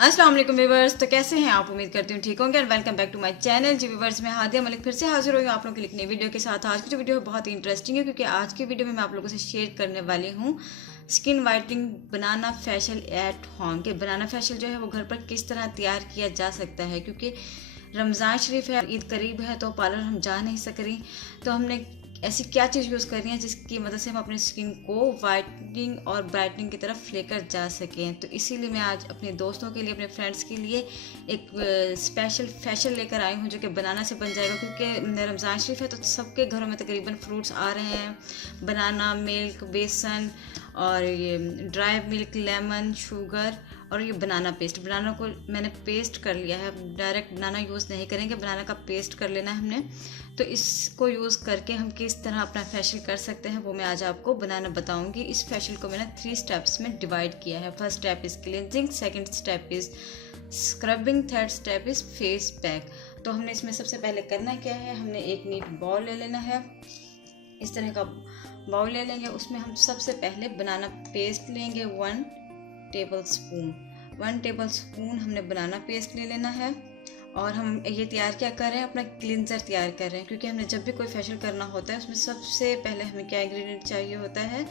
अस्सलाम वालेकुम व्यूवर्स। तो कैसे हैं आप? उम्मीद करती हूँ ठीक होंगे and welcome back to my channel जी व्यूवर्स। मैं हादिया मलिक फिर से हाजिर हुई हूँ आप लोगों के लिए एक नई वीडियो के साथ। आज की जो वीडियो है बहुत ही इंटरेस्टिंग है क्योंकि आज की वीडियो में मैं आप लोगों से शेयर करने वाली हूँ skin whitening banana facial at home. के बनाना फेशियल जो है वो घर पर किस तरह तैयार किया जा सकता है, क्योंकि रमज़ान शरीफ है, ईद करीब है, तो पार्लर हम जा नहीं सक रही, तो हमने ऐसी क्या चीज़ यूज़ करनी है जिसकी मदद से हम अपनी स्किन को वाइटनिंग और ब्राइटनिंग की तरफ लेकर जा सकें। तो इसीलिए मैं आज अपने दोस्तों के लिए, अपने फ्रेंड्स के लिए एक स्पेशल फेशियल लेकर आई हूँ जो कि बनाना से बन जाएगा। क्योंकि रमज़ान शरीफ है तो सबके घरों में तकरीबन फ्रूट्स आ रहे हैं, बनाना, मिल्क, बेसन और ये ड्राई मिल्क, लेमन, शुगर और ये बनाना पेस्ट। बनाना को मैंने पेस्ट कर लिया है, डायरेक्ट बनाना यूज़ नहीं करेंगे, बनाना का पेस्ट कर लेना है हमने। तो इसको यूज़ करके हम किस तरह अपना फेशियल कर सकते हैं वो मैं आज आपको बनाना बताऊंगी। इस फेशियल को मैंने 3 स्टेप्स में डिवाइड किया है। First step is cleansing, second step is scrubbing, third step is face pack. तो हमने इसमें सबसे पहले करना क्या है, हमने एक नीट बॉल ले लेना है, इस तरह का बाउल ले लेंगे। उसमें हम सबसे पहले बनाना पेस्ट लेंगे 1 टेबल स्पून। 1 टेबल स्पून हमने बनाना पेस्ट ले लेना है। और हम ये तैयार क्या कर रहे हैं, अपना क्लिनजर तैयार कर रहे हैं, क्योंकि हमने जब भी कोई फेशियल करना होता है उसमें सबसे पहले हमें क्या इंग्रेडिएंट चाहिए होता है,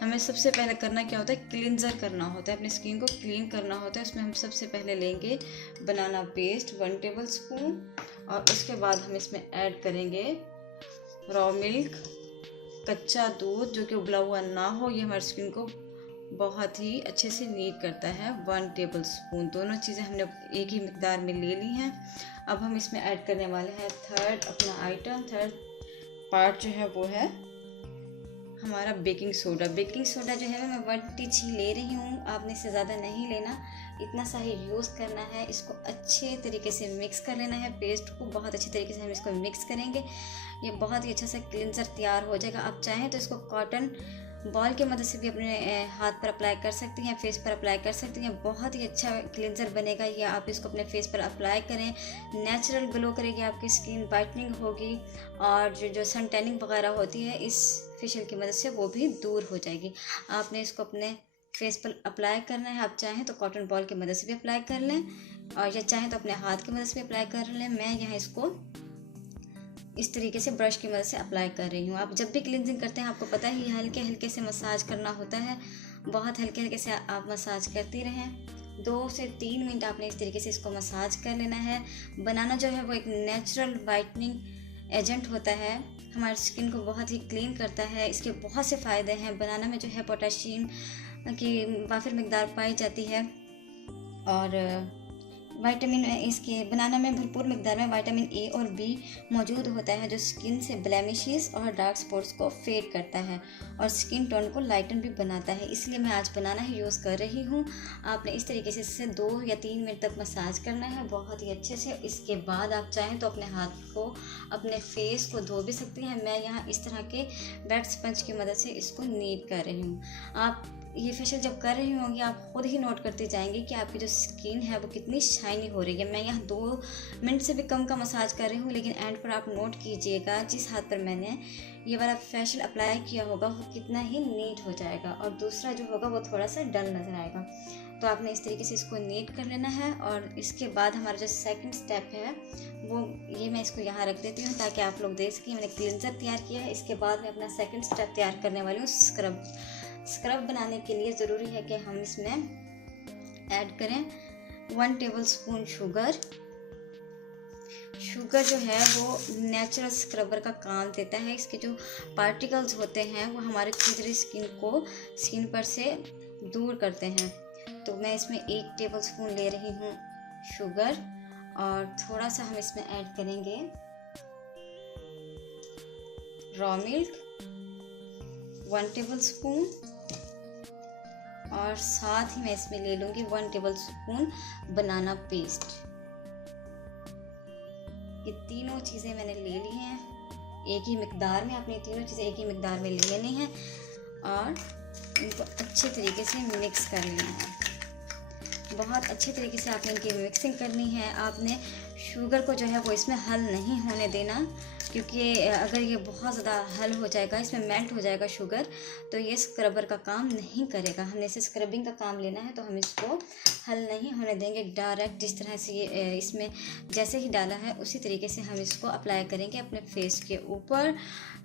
हमें सबसे पहले करना क्या होता है, क्लिनजर करना होता है, अपनी स्किन को क्लीन करना होता है। उसमें हम सबसे पहले लेंगे बनाना पेस्ट 1 टेबल स्पून और उसके बाद हम इसमें ऐड करेंगे रॉ मिल्क, कच्चा दूध जो कि उबला हुआ ना हो, ये हमारी स्किन को बहुत ही अच्छे से नीट करता है। 1 टेबल स्पून, दोनों चीज़ें हमने एक ही मिकदार में ले ली हैं। अब हम इसमें ऐड करने वाले हैं थर्ड अपना आइटम, थर्ड पार्ट जो है वो है हमारा बेकिंग सोडा। बेकिंग सोडा जो है मैं 1 टीच ही ले रही हूँ, आपने इससे ज़्यादा नहीं लेना, इतना सा ही यूज़ करना है। इसको अच्छे तरीके से मिक्स कर लेना है, पेस्ट को बहुत अच्छे तरीके से हम इसको मिक्स करेंगे। ये बहुत ही अच्छा सा क्लिनजर तैयार हो जाएगा। आप चाहें तो इसको कॉटन बॉल की मदद से भी अपने हाथ पर अप्लाई कर सकती हैं, फेस पर अप्लाई कर सकती हैं, बहुत ही अच्छा क्लिनजर बनेगा। या आप इसको अपने फेस पर अप्लाई करें, नेचुरल ग्लो करेगी आपकी स्किन, वाइटनिंग होगी और जो सन टैनिंग वगैरह होती है इस फेशियल की मदद से वो भी दूर हो जाएगी। आपने इसको अपने फेस पर अप्लाई करना है। आप चाहें तो कॉटन बॉल की मदद से भी अप्लाई कर लें और या चाहें तो अपने हाथ की मदद से भी अप्लाई कर लें। मैं यहाँ इसको इस तरीके से ब्रश की मदद से अप्लाई कर रही हूँ। आप जब भी क्लिनजिंग करते हैं आपको पता ही हल्के हल्के से मसाज करना होता है, बहुत हल्के हल्के से आप मसाज करती रहें। 2 से 3 मिनट आपने इस तरीके से इसको मसाज कर लेना है। बनाना जो है वो एक नेचुरल वाइटनिंग एजेंट होता है, हमारी स्किन को बहुत ही क्लीन करता है। इसके बहुत से फ़ायदे हैं। बनाना में जो है पोटेशियम की वाफिर मिकदार पाई जाती है और विटामिन, इसके बनाना में भरपूर मिकदार में विटामिन ए और बी मौजूद होता है जो स्किन से ब्लेमिशेस और डार्क स्पॉट्स को फेड करता है और स्किन टोन को लाइटन भी बनाता है। इसलिए मैं आज बनाना ही यूज़ कर रही हूँ। आपने इस तरीके से इसे 2 या 3 मिनट तक मसाज करना है बहुत ही अच्छे से। इसके बाद आप चाहें तो अपने हाथ को, अपने फेस को धो भी सकती हैं। मैं यहाँ इस तरह के वेट स्पंज की मदद से इसको नीट कर रही हूँ। आप ये फेशियल जब कर रही होंगी आप खुद ही नोट करते जाएंगे कि आपकी जो स्किन है वो कितनी शाइनी हो रही है। मैं यहाँ 2 मिनट से भी कम का मसाज कर रही हूँ, लेकिन एंड पर आप नोट कीजिएगा जिस हाथ पर मैंने ये वाला फेशियल अप्लाई किया होगा वो कितना ही नीट हो जाएगा और दूसरा जो होगा वो थोड़ा सा डल नज़र आएगा। तो आपने इस तरीके से इसको नीट कर लेना है। और इसके बाद हमारा जो सेकंड स्टेप है वो ये मैं इसको यहाँ रख देती हूँ ताकि आप लोग देख सकें मैंने क्लिनजर तैयार किया है। इसके बाद मैं अपना सेकंड स्टेप तैयार करने वाली हूँ स्क्रब। स्क्रब बनाने के लिए ज़रूरी है कि हम इसमें ऐड करें 1 टेबल स्पून शुगर। शुगर जो है वो नेचुरल स्क्रबर का काम देता है। इसके जो पार्टिकल्स होते हैं वो हमारे खुजली स्किन पर से दूर करते हैं। तो मैं इसमें 1 टेबल स्पून ले रही हूँ शुगर और थोड़ा सा हम इसमें ऐड करेंगे रॉ मिल्क 1 टेबल स्पून और साथ ही मैं इसमें ले लूँगी 1 टेबल स्पून बनाना पेस्ट। ये तीनों चीज़ें मैंने ले ली हैं एक ही मिकदार में। आपने तीनों चीज़ें एक ही मिकदार में ले लेनी है और इनको अच्छे तरीके से मिक्स कर लेना है। बहुत अच्छे तरीके से आपने इनकी मिक्सिंग करनी है। आपने शुगर को जो है वो इसमें हल नहीं होने देना, क्योंकि अगर ये बहुत ज़्यादा हल हो जाएगा, इसमें मेल्ट हो जाएगा शुगर, तो ये स्क्रबर का काम नहीं करेगा। हमने इसे स्क्रबिंग का काम लेना है, तो हम इसको हल नहीं होने देंगे। डायरेक्ट जिस तरह से ये इसमें जैसे ही डाला है उसी तरीके से हम इसको अप्लाई करेंगे अपने फेस के ऊपर।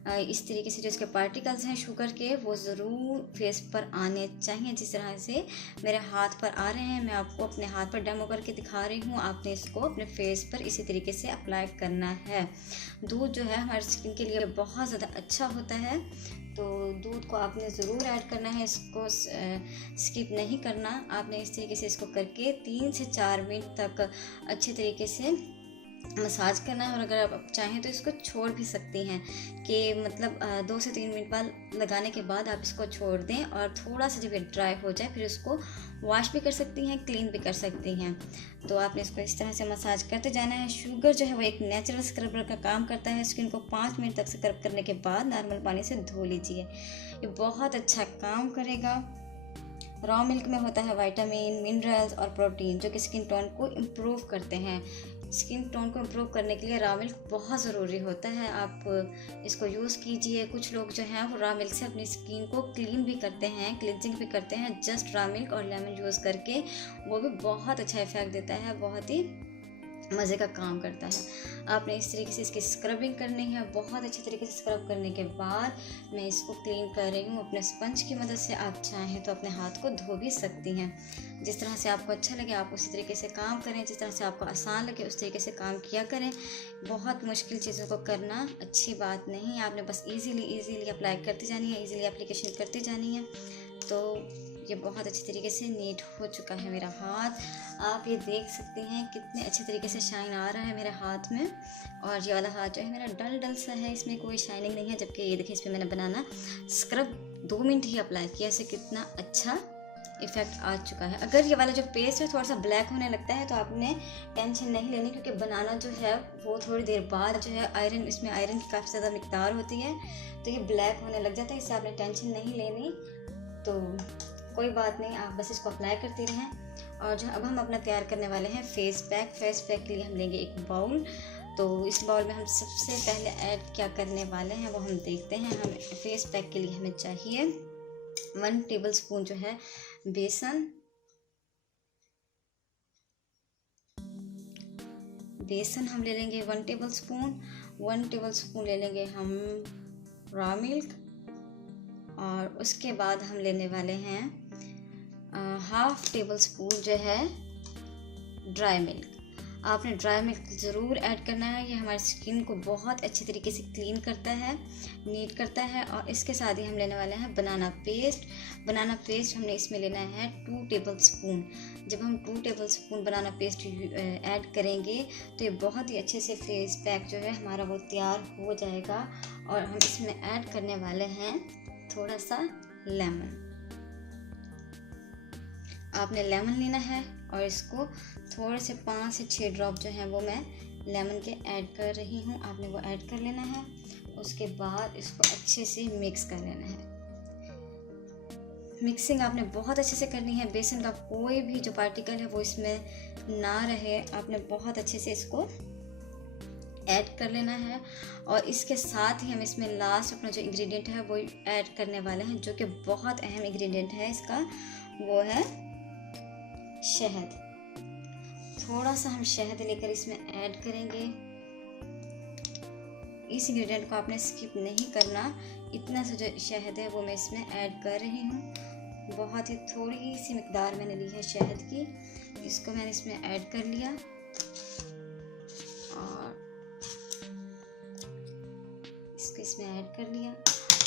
इस तरीके से जो इसके पार्टिकल्स हैं शुगर के, वो ज़रूर फेस पर आने चाहिए। जिस तरह से मेरे हाथ पर आ रहे हैं, मैं आपको अपने हाथ पर डेमो करके दिखा रही हूँ। आपने इसको अपने फेस पर इसी तरीके से अप्लाई करना है। दूध जो है हमारी स्किन के लिए बहुत ज़्यादा अच्छा होता है, तो दूध को आपने ज़रूर ऐड करना है, इसको स्किप नहीं करना। आपने इस तरीके से इसको करके 3 से 4 मिनट तक अच्छे तरीके से मसाज करना है। और अगर आप चाहें तो इसको छोड़ भी सकती हैं कि मतलब 2 से 3 मिनट बाद लगाने के बाद आप इसको छोड़ दें, और थोड़ा सा जब ये ड्राई हो जाए फिर उसको वॉश भी कर सकती हैं, क्लीन भी कर सकती हैं। तो आपने इसको इस तरह से मसाज करते जाना है। शुगर जो है वो एक नेचुरल स्क्रबर का काम करता है। स्किन को 5 मिनट तक स्क्रब करने के बाद नॉर्मल पानी से धो लीजिए, ये बहुत अच्छा काम करेगा। रॉ मिल्क में होता है विटामिन, मिनरल्स और प्रोटीन, जो कि स्किन टोन को इम्प्रूव करते हैं। स्किन टोन को इम्प्रूव करने के लिए रॉ मिल्क बहुत ज़रूरी होता है। आप इसको यूज़ कीजिए। कुछ लोग जो हैं वो रॉ मिल्क से अपनी स्किन को क्लीन भी करते हैं, क्लिनजिंग भी करते हैं, जस्ट रॉ मिल्क और लेमन यूज़ करके। वो भी बहुत अच्छा इफेक्ट देता है, बहुत ही मज़े का काम करता है। आपने इस तरीके से इसकी स्क्रबिंग करनी है। बहुत अच्छे तरीके से स्क्रब करने के बाद मैं इसको क्लीन कर रही हूँ अपने स्पंज की मदद से। आप चाहें तो अपने हाथ को धो भी सकती हैं। जिस तरह से आपको अच्छा लगे आप उसी तरीके से काम करें, जिस तरह से आपको आसान लगे उस तरीके से काम किया करें। बहुत मुश्किल चीज़ों को करना अच्छी बात नहीं है। आपने बस ईज़िली अप्लाई करती जानी है, ईज़िली एप्लीकेशन करती जानी है। तो ये बहुत अच्छे तरीके से नीट हो चुका है मेरा हाथ। आप ये देख सकते हैं कितने अच्छे तरीके से शाइन आ रहा है मेरे हाथ में। और ये वाला हाथ जो है मेरा डल डल सा है, इसमें कोई शाइनिंग नहीं है। जबकि ये देखिए, इस पर मैंने बनाना स्क्रब 2 मिनट ही अप्लाई किया, इससे कितना अच्छा इफेक्ट आ चुका है। अगर ये वाला जो पेस्ट है थोड़ा सा ब्लैक होने लगता है तो आपने टेंशन नहीं लेनी, क्योंकि बनाना जो है वो थोड़ी देर बाद जो है आयरन, इसमें आयरन की काफ़ी ज़्यादा मिकदार होती है, तो ये ब्लैक होने लग जाता है। इससे आपने टेंशन नहीं लेनी, तो कोई बात नहीं, आप बस इसको अप्लाई करते रहें। और जो अब हम अपना तैयार करने वाले हैं फेस पैक। फेस पैक के लिए हम लेंगे एक बाउल। तो इस बाउल में हम सबसे पहले ऐड क्या करने वाले हैं वो हम देखते हैं। हम फेस पैक के लिए हमें चाहिए 1 टेबल स्पून जो है बेसन। बेसन हम ले लेंगे 1 टेबल स्पून। 1 टेबल स्पून ले लेंगे हम रॉ मिल्क। और उसके बाद हम लेने वाले हैं 1/2 टेबल स्पून जो है ड्राई मिल्क। आपने ड्राई मिल्क ज़रूर ऐड करना है। ये हमारी स्किन को बहुत अच्छे तरीके से क्लीन करता है, नीट करता है। और इसके साथ ही हम लेने वाले हैं बनाना पेस्ट। बनाना पेस्ट हमने इसमें लेना है 2 टेबल स्पून। जब हम 2 टेबल स्पून बनाना पेस्ट ऐड करेंगे तो ये बहुत ही अच्छे से फेस पैक जो है हमारा वो तैयार हो जाएगा। और हम इसमें ऐड करने वाले हैं थोड़ा सा लेमन। आपने लेमन लेना है और इसको थोड़े से 5 से 6 ड्रॉप जो हैं वो मैं लेमन के ऐड कर रही हूँ। आपने वो ऐड कर लेना है। उसके बाद इसको अच्छे से मिक्स कर लेना है। मिक्सिंग आपने बहुत अच्छे से करनी है। बेसन का कोई भी जो पार्टिकल है वो इसमें ना रहे। आपने बहुत अच्छे से इसको ऐड कर लेना है। और इसके साथ ही हम इसमें लास्ट अपना जो इंग्रेडिएंट है वो ऐड करने वाले हैं, जो कि बहुत अहम इंग्रेडिएंट है इसका, वो है शहद। थोड़ा सा हम शहद लेकर इसमें ऐड करेंगे। इस इंग्रेडिएंट को आपने स्किप नहीं करना। इतना सा जो शहद है वो मैं इसमें ऐड कर रही हूँ। बहुत ही थोड़ी सी मिकदार मैंने ली है शहद की। इसको मैंने इसमें ऐड कर लिया और इसको इसमें ऐड कर लिया।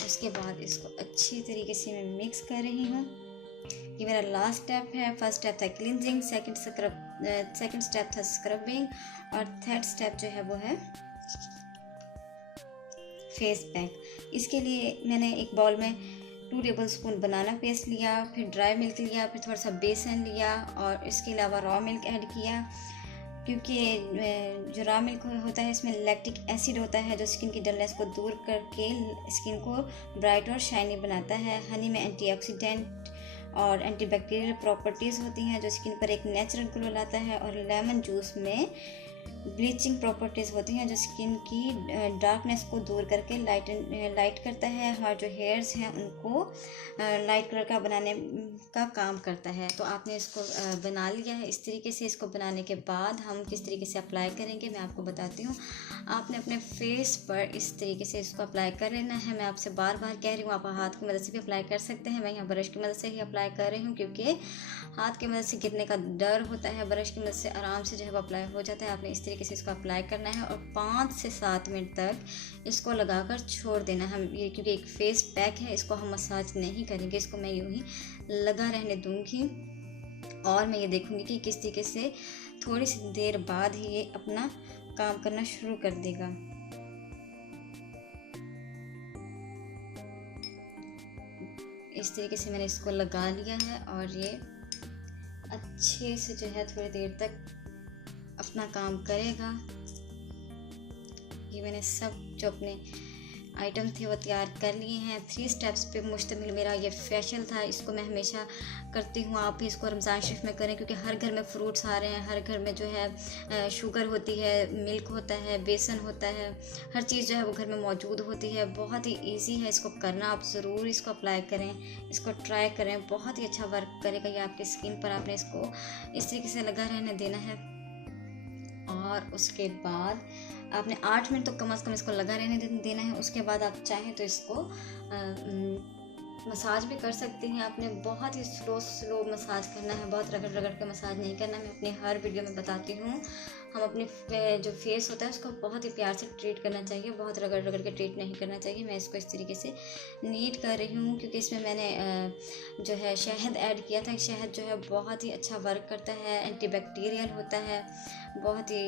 उसके बाद इसको अच्छी तरीके से मैं मिक्स कर रही हूँ। ये मेरा लास्ट स्टेप है। फर्स्ट स्टेप था क्लिनजिंग, सेकंड स्टेप था स्क्रबिंग, और थर्ड स्टेप जो है वो है फेस पैक। इसके लिए मैंने एक बाउल में 2 टेबल स्पून बनाना पेस्ट लिया, फिर ड्राई मिल्क लिया, फिर थोड़ा सा बेसन लिया और इसके अलावा रॉ मिल्क ऐड किया। क्योंकि जो रॉ मिल्क होता है इसमें लैक्टिक एसिड होता है जो स्किन की डलनेस को दूर करके स्किन को ब्राइट और शाइनी बनाता है। हनी में एंटीऑक्सीडेंट और एंटीबैक्टीरियल प्रॉपर्टीज़ होती हैं जो स्किन पर एक नेचुरल ग्लो लाता है। और लेमन जूस में ब्लीचिंग प्रॉपर्टीज़ होती हैं जो स्किन की डार्कनेस को दूर करके लाइट करता है। हमारे जो हेयर्स हैं उनको लाइट कलर का बनाने का काम करता है। तो आपने इसको बना लिया है। इस तरीके से इसको बनाने के बाद हम किस तरीके से अप्लाई करेंगे मैं आपको बताती हूँ। आपने अपने फेस पर इस तरीके से इसको अप्लाई कर लेना है। मैं आपसे बार बार कह रही हूँ, आप हाथ की मदद से भी अप्लाई कर सकते हैं। मैं यहाँ ब्रश की मदद से ही अप्लाई कर रही हूँ क्योंकि हाथ की मदद से गिरने का डर होता है। ब्रश की मदद से आराम से जो है वो अप्लाई हो जाता है। आपने इस तरीके से इसको अप्लाई करना है और 5 से 7 मिनट तक इसको लगाकर छोड़ देना है। हम ये क्योंकि एक फेस पैक है, इसको हम मसाज नहीं करेंगे, इसको मैं यूँ ही लगा रहने दूँगी और मैं ये देखूँगी कि किस तरीके से थोड़ी सी देर बाद ही ये अपना काम करना शुरू कर देगा। इस तरीके से मैंने इसको लगा लिया है और ये अच्छे से जो है थोड़ी देर तक अपना काम करेगा। ये मैंने सब जो अपने आइटम थे वो तैयार कर लिए हैं। 3 स्टेप्स पे मुश्तमिल मेरा ये फेशियल था। इसको मैं हमेशा करती हूँ, आप भी इसको रमज़ान शरीफ में करें क्योंकि हर घर में फ्रूट्स आ रहे हैं, हर घर में जो है शुगर होती है, मिल्क होता है, बेसन होता है, हर चीज़ जो है वो घर में मौजूद होती है। बहुत ही ईजी है इसको करना, आप ज़रूर इसको अप्लाई करें, इसको ट्राई करें, बहुत ही अच्छा वर्क करेगा ये आपकी स्किन पर। आपने इसको इस तरीके से लगा रहने देना है और उसके बाद आपने 8 मिनट तो कम से कम इसको लगा रहने देना है। उसके बाद आप चाहें तो इसको मसाज भी कर सकती हैं। आपने बहुत ही स्लो मसाज करना है, बहुत रगड़ रगड़ के मसाज नहीं करना। मैं अपनी हर वीडियो में बताती हूँ, हम अपने जो फेस होता है उसको बहुत ही प्यार से ट्रीट करना चाहिए, बहुत रगड़ रगड़ के ट्रीट नहीं करना चाहिए। मैं इसको इस तरीके से नीट कर रही हूँ क्योंकि इसमें मैंने जो है शहद ऐड किया था। शहद जो है बहुत ही अच्छा वर्क करता है, एंटीबैक्टीरियल होता है, बहुत ही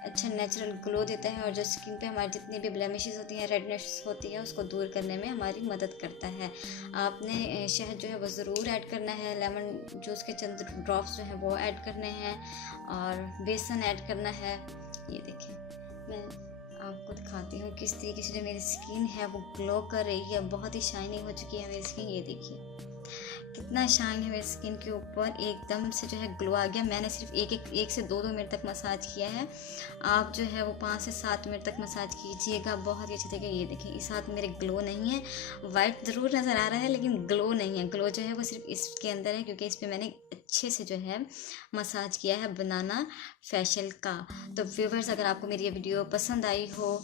अच्छा नेचुरल ग्लो देता है और जो स्किन पे हमारी जितनी भी ब्लेमिशेस होती हैं, रेडनेस होती है, उसको दूर करने में हमारी मदद करता है। आपने शहद जो है वो ज़रूर ऐड करना है, लेमन जूस के चंद ड्रॉप्स जो हैं वो ऐड करने हैं और बेसन ऐड करना है। ये देखिए मैं आपको दिखाती हूँ किस तरीके से जो मेरी स्किन है वो ग्लो कर रही है, बहुत ही शाइनिंग हो चुकी है मेरी स्किन। ये देखिए कितना शाइन है मेरी स्किन के ऊपर, एकदम से जो है ग्लो आ गया। मैंने सिर्फ एक से 2 मिनट तक मसाज किया है, आप जो है वो 5 से 7 मिनट तक मसाज कीजिएगा, बहुत ही अच्छे तरीके। ये देखिए इस हाथ मेरे ग्लो नहीं है, वाइट ज़रूर नज़र आ रहा है लेकिन ग्लो नहीं है। ग्लो जो है वो सिर्फ इसके अंदर है क्योंकि इस पर मैंने अच्छे से जो है मसाज किया है बनाना फेशियल का। तो व्यूअर्स, अगर आपको मेरी ये वीडियो पसंद आई हो,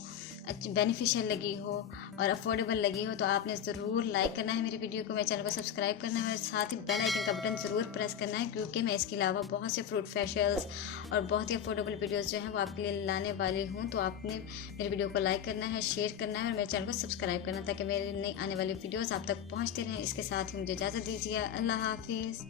अच्छी बेनिफिशियल लगी हो और अफोर्डेबल लगी हो तो आपने ज़रूर लाइक करना है मेरी वीडियो को, मेरे चैनल को सब्सक्राइब करना है और साथ ही बेल आइकन का बटन ज़रूर प्रेस करना है क्योंकि मैं इसके अलावा बहुत से फ्रूट फेशियल्स और बहुत ही अफोर्डेबल वीडियोस जो हैं वो आपके लिए लाने वाली हूँ। तो आपने मेरी वीडियो को लाइक करना है, शेयर करना है और मेरे चैनल को सब्सक्राइब करना है ताकि मेरी नई आने वाली वीडियोज़ आप तक पहुँचते रहें। इसके साथ ही मुझे इजाज़त दीजिए। अल्लाह हाफिज़।